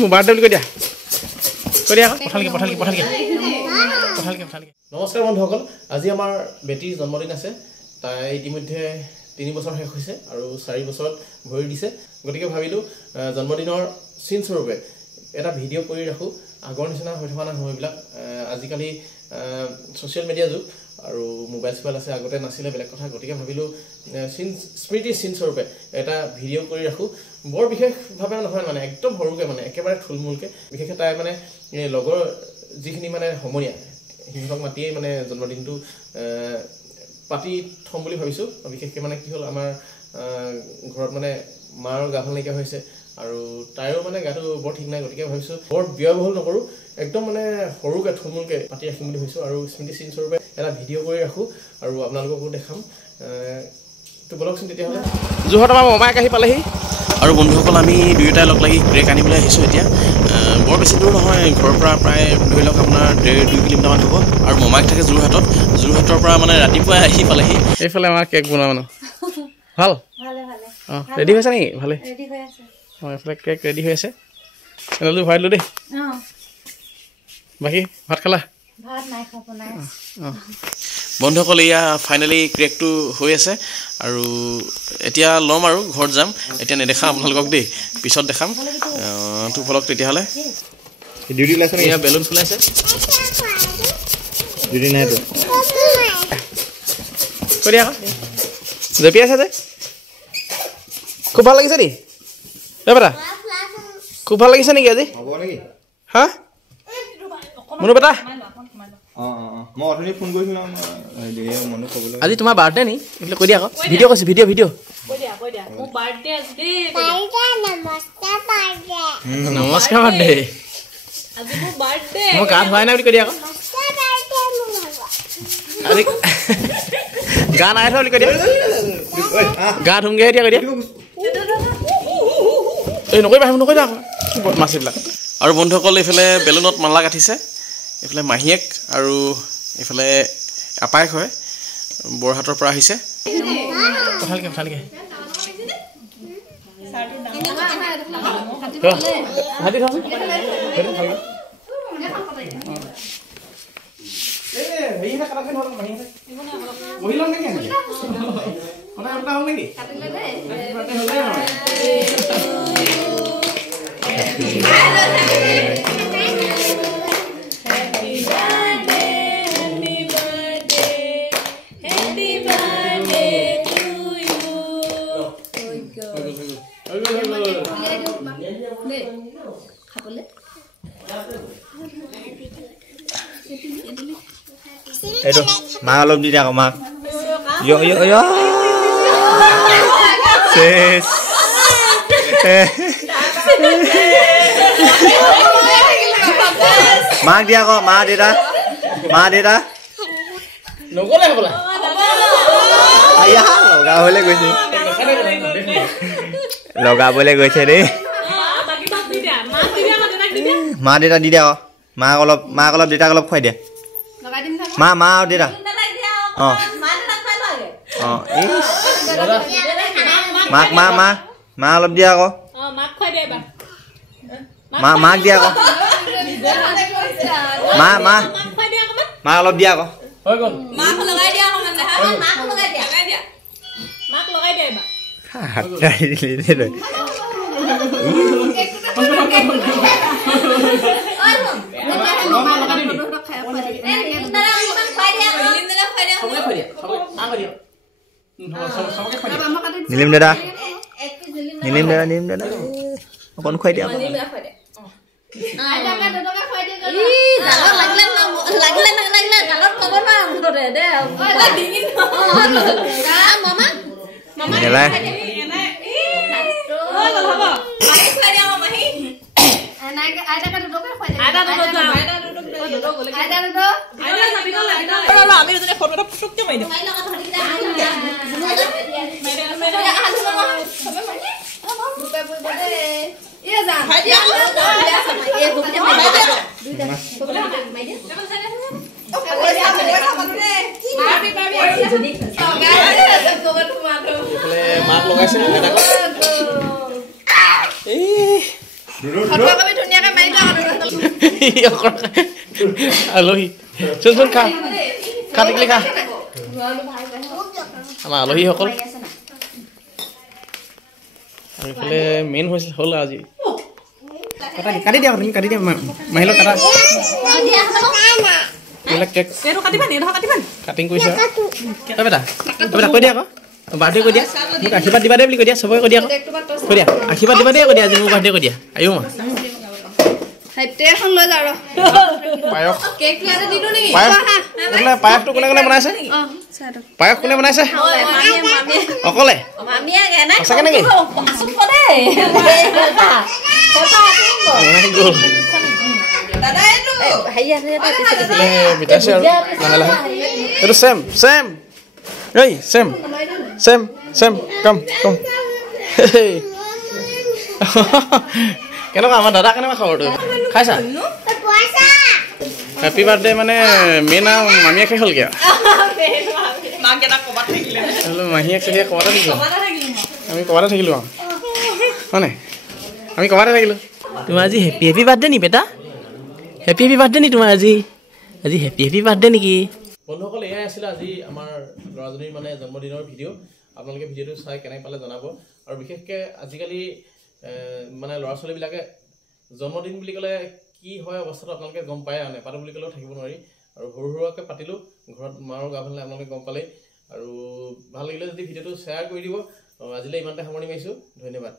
মোৰ বাৰ্থডে বুলি কৈ দিয়া পঠালকে নমস্কাৰ বন্ধুসকল আজি আমাৰ বেটিৰ জন্মদিন আছে তাই ইতিমধ্যে 3 বছৰ শেষ হৈছে আৰু 4 বছৰত ভৰি দিছে গতিকে ভাবিলো জন্মদিনৰ চিন স্বৰূপে এটা ভিডিঅ' কৰি ৰাখো আগৰ নিচিনা হৈ থকা সময়বিলাক আজিকালি সোশ্যাল মিডিয়া যুগ আৰু মোবাইল স্মাৰ্ট আছে আগতে নাছিলে বেলেগ কথা গতিকে ভাবিলো স্মৃতি চিন স্বৰূপে এটা ভিডিঅ' কৰি ৰাখো বৰ বিশেষভাৱে নহয় মানে একদম সৰুকে মানে একেবাৰে থুলমূলকে বিশেষকৈ তাই মানে লগৰ যিখিনি মানে সমনীয়া হিংসক মাতিয়ে মানে জন্মদিনটো পাতি থম বুলি ভাবিছো বিশেষকৈ মানে কি হ'ল আমাৰ ঘৰত মানে মাৰ গা ভাল নাইকিয়া হৈছে আৰু তাইৰো মানে গাটো বৰ ঠিক নাই গতিকে ভাবিছো বৰ ব্যয়বহুল নকৰো একদম মানে সৰুকে থুলমূলকে পাতি ৰাখিম বুলি ভাবিছো আৰু স্মৃতি চিন স্বৰূপে এটা ভিডিঅ' কৰি ৰাখো আৰু আপোনালোককো দেখাম তো বলকচোন তেতিয়াহ'লে যোৰহাট আমাৰ মমাইক আহি পালেহি আৰু বন্ধুসকল আমি দুয়োটাই লগ লাগি ক্ৰেক আনিবলৈ আহিছোঁ এতিয়া বৰ বেছি দূৰ নহয় ঘৰৰ পৰা প্ৰায় ধৰি লওক আপোনাৰ 1.5-2 কিলোমিটাৰমান হ'ব আৰু মমাইক থাকে যোৰহাটৰ পৰা মানে ৰাতিপুৱাই আহি পালেহি এইফালে আমাৰ কেক বনোৱা মানুহ ভাল অঁ ৰেডি হৈছে নেকি ভালে অঁ এইফালে কেক ৰেডি হৈ আছে চেনেলটো ভৰাই দিলোঁ দেই বাকী ভাত খালা বন্ধুসকল এয়া ফাইনেলি ক্ৰেকটো হৈ আছে আৰু এতিয়া ল'ম আৰু ঘৰত যাম এতিয়া নেদেখাম আপোনালোকক দেই পিছত দেখাম তো ফলক তেতিয়াহ'লে ডিউটি লাইছে এয়া বেলুন ফুলাইছে ডিউটি নাই তো কৰি আকৌ জেপি আছে যে খুব ভাল লাগিছে নি বেটা খুব ভাল লাগিছে নেকি আজি হ'ব নেকি হা মনু বেটা মই অথনি ফোন কৰিছিলোঁ মনু ক'বলৈ আজি তোমাৰ বাৰ্থডে নি এইবিলাক কৈ দিয়া আকৌ ভিডিঅ' কৈছে ভিডিঅ' কৈ দিয়া মোৰ বাৰ্থডে আজি নমস্কাৰ বাৰ্থডে আজি মোৰ বাৰ্থডে মই গা ধোৱাই নাই বুলি কৈ দিয়া আকৌ আজি গা নাই ধোৱা বুলি কৈ দিয়া গা ধুমগৈ এতিয়া কৈ দিয়া এই নকৰিবা নকৰিবা আকৌ কি বদমাছ এইবিলাক আৰু বন্ধুসকল এইফালে বেলুনত মালা গাঠিছে এইফালে মাহীয়েক আৰু এইফালে আপায়েক হয় বৰহাটৰ পৰা আহিছে ভালকে ভালকে হাতি থ এইটো মা অলপ দি দিয়া আকৌ মাক মাক দিয়া আকৌ মা দেউতা নগ'লে হ'বলা লগাবলৈ গৈছে দেই মা দেউতা দি দিয়া আকৌ মাক অলপ দেউতাক অলপ খুৱাই দিয়া মা আৰু দেউতা অঁ অঁ মা অলপ দিয়া আকৌ মাক দিয়া আকৌ মা অলপ দিয়া আকৌ নীলিম দাদা অকণ খুৱাই দিয়া মাক লগাইছে আলহী চোন চোন খা খা টিকলি খা আমাৰ আলহীসকল আৰু এইফালে মেইন হৈছিল হ'ল আজি কাটি দিয়া তুমি কাটি দিয়া মাহিলৰ কাটা এইবিলাক কেক কাটিং কৰিছে বেটা কৈ দিয়া আকৌ বাৰ্থডে কৈ দিয়া মোক আশীৰ্বাদ দিবা দে বুলি কৈ দিয়া চবকে কৈ দিয়া কৈ দিয়া আশীৰ্বাদ দিবা দেই কৈ দিয়া আজি মোৰ বাৰ্থডে কৈ দিয়া আয়ো মা পায়সটো কোনে কোনে বনাইছে পায়স কোনে বনাইছে অকলে সঁচাকে নেকি মিঠাইছে আৰু লাহে লাহে এইটো চেম চেম এই চেম চেম চেম কম কম কেনেকুৱা আমাৰ দাদা কেনেকুৱা খবৰটো খাইছা হেপী বাৰ্থডে মানে মেইন আৰু মামীয়ে শেষ হ'লগৈ আৰু মাহীয়ে চাগে ক'বাতে থাকিলোঁ আমি ক'বাতে থাকিলোঁ আৰু হয়নে আমি ক'বাতে থাকিলোঁ তোমাৰ আজি হেপী হেপী বাৰ্থডে নি বেটা হেপী হেপী বাৰ্থডে নি তোমাৰ আজি আজি হেপী হেপী বাৰ্থডে নেকি বন্ধুসকল এয়াই আছিলে আজি আমাৰ ল'ৰাজনীৰ মানে জন্মদিনৰ ভিডিঅ' আপোনালোকে ভিডিঅ'টো চাই কেনেকৈ পালে জনাব আৰু বিশেষকৈ আজিকালি মানে ল'ৰা ছোৱালীবিলাকে জন্মদিন বুলি ক'লে কি হয় অৱস্থাটো আপোনালোকে গম পায় আৰু নেপাতো বুলি ক'লেও থাকিব নোৱাৰি আৰু সৰু সুৰাকৈ পাতিলোঁ ঘৰত মাৰো গা ভাল আপোনালোকে গম পালেই আৰু ভাল লাগিলে যদি ভিডিঅ'টো শ্বেয়াৰ কৰি দিব আজিলৈ ইমানতে সামৰণি মাৰিছোঁ ধন্যবাদ